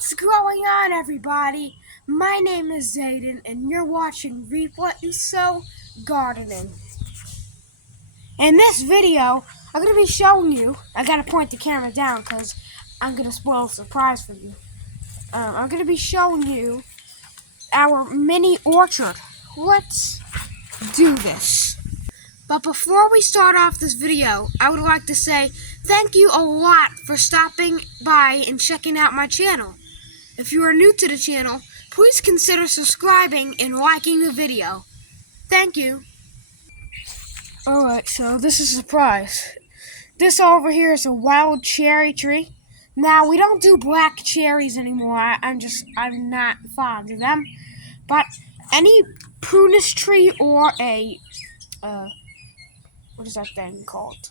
What's going on, everybody? My name is Zayden, and you're watching Reap What You Sow Gardening. In this video, I'm going to be showing you, I got to point the camera down because I'm going to spoil a surprise for you. I'm going to be showing you our mini orchard. Let's do this. But before we start off this video, I would like to say thank you a lot for stopping by and checking out my channel. If you are new to the channel, please consider subscribing and liking the video. Thank you. Alright, so this is a surprise. This over here is a wild cherry tree. Now, we don't do black cherries anymore. I'm not fond of them. But any prunus tree or a, what is that thing called?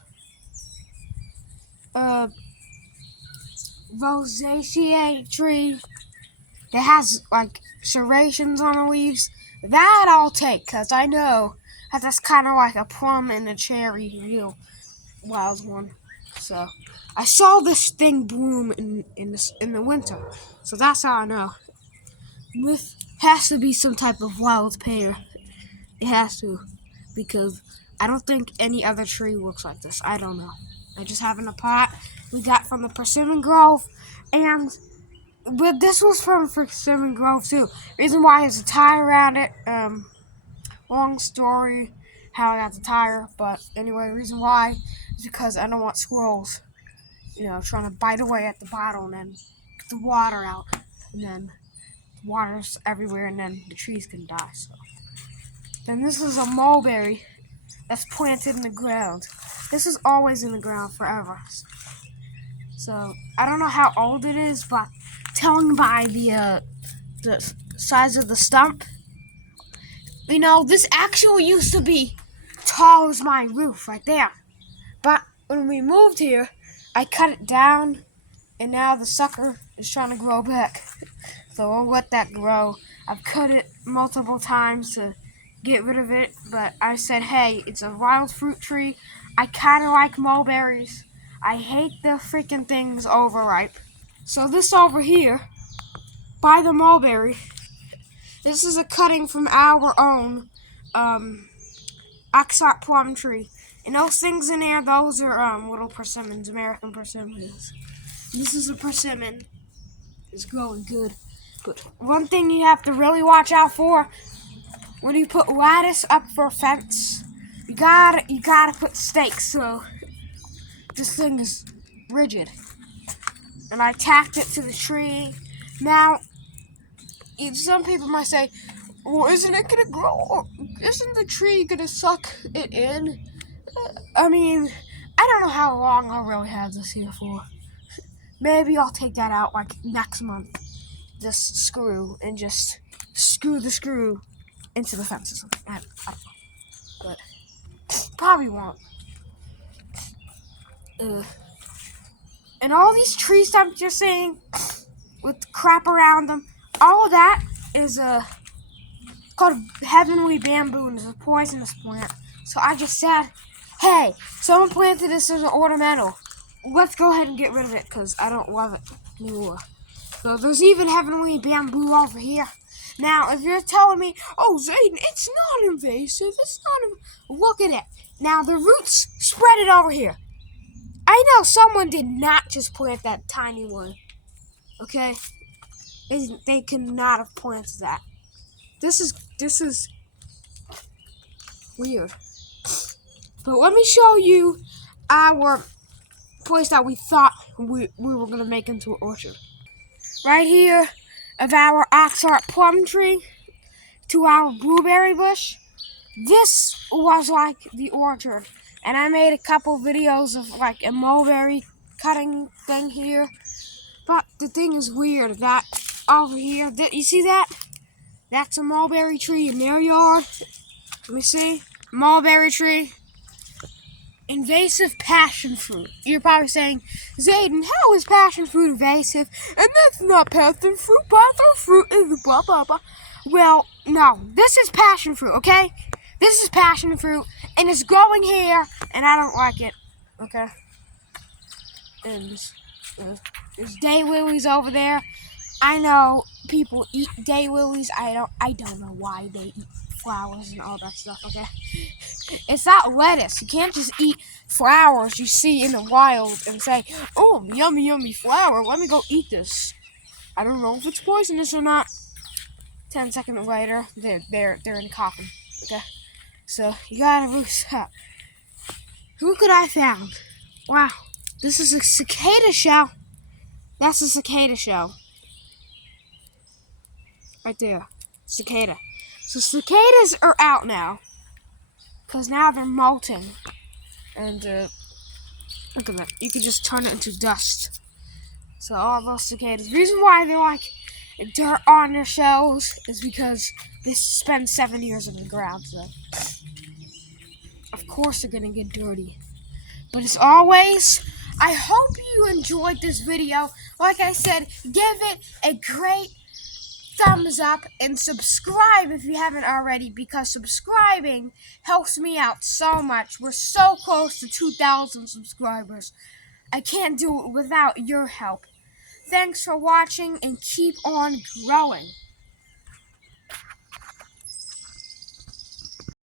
Rosaceae tree that has like serrations on the leaves, that I'll take, because I know that that's kind of like a plum and a cherry, real wild one. So I saw this thing bloom in the winter, so that's how I know. This has to be some type of wild pear. It has to, because I don't think any other tree looks like this. I don't know. I just have in a pot we got from the Persimmon Grove, but this was from Persimmon Grove too. Reason why is a tire around it. Long story how I got the tire, but anyway, the reason why is because I don't want squirrels, trying to bite away at the bottle and then get the water out, and then the water's everywhere, and then the trees can die. So then this is a mulberry that's planted in the ground. This is always in the ground forever. So I don't know how old it is, but telling by the size of the stump, this actually used to be tall as my roof right there. But when we moved here, I cut it down, and now the sucker is trying to grow back. So I'll let that grow. I've cut it multiple times to get rid of it, but I said, hey, it's a wild fruit tree. I kind of like mulberries. I hate the freaking things overripe. So this over here, by the mulberry, this is a cutting from our own Oxart plum tree. And those things in there, those are little persimmons, American persimmons. This is a persimmon. It's growing good. But one thing you have to really watch out for, when you put lattice up for a fence, you gotta put stakes so this thing is rigid. And I tacked it to the tree. Now, some people might say, well, isn't it gonna grow? Isn't the tree gonna suck it in? I don't know how long I'll really have this here for. Maybe I'll take that out like next month. This screw, and just screw the screw into the fence or something. I don't know. But probably won't. And all these trees I'm just saying, with crap around them, all of that is called heavenly bamboo, and it's a poisonous plant. So I just said, hey, someone planted this as an ornamental. Let's go ahead and get rid of it, because I don't love it anymore. So there's even heavenly bamboo over here. Now, if you're telling me, oh, Zayden, it's not invasive, look at it. Now, the roots spread it over here. I know someone did not just plant that tiny one, okay? They could not have planted that. This is weird. But let me show you our place that we thought we were going to make into an orchard. Right here of our Oxart plum tree to our blueberry bush, this was like the orchard. And I made a couple videos of like a mulberry cutting thing here. But the thing is weird, that over here, you see that? That's a mulberry tree in their yard. Let me see. Mulberry tree. Invasive passion fruit. You're probably saying, Zayden, how is passion fruit invasive? And that's not passion fruit. Passion fruit is blah, blah, blah. Well, no. This is passion fruit, okay? This is passion fruit, and it's growing here, and I don't like it, okay? And there's daylilies over there. I know people eat daylilies. I don't know why they eat flowers and all that stuff, okay? It's not lettuce. You can't just eat flowers you see in the wild and say, "Oh, yummy, yummy flower. Let me go eat this." I don't know if it's poisonous or not. 10 seconds later, they're in the coffin. Okay, so you gotta look up. Who could I found? Wow, this is a cicada shell. That's a cicada shell. Right there, cicada. So cicadas are out now, cause now they're molting, and look at that. You can just turn it into dust. So all those cicadas. The reason why they're like dirt on their shells is because they spend 7 years in the ground. So of course they're gonna get dirty. But as always, I hope you enjoyed this video. Like I said, give it a great thumbs up and subscribe if you haven't already, because subscribing helps me out so much. We're so close to 2,000 subscribers. I can't do it without your help. Thanks for watching and keep on growing.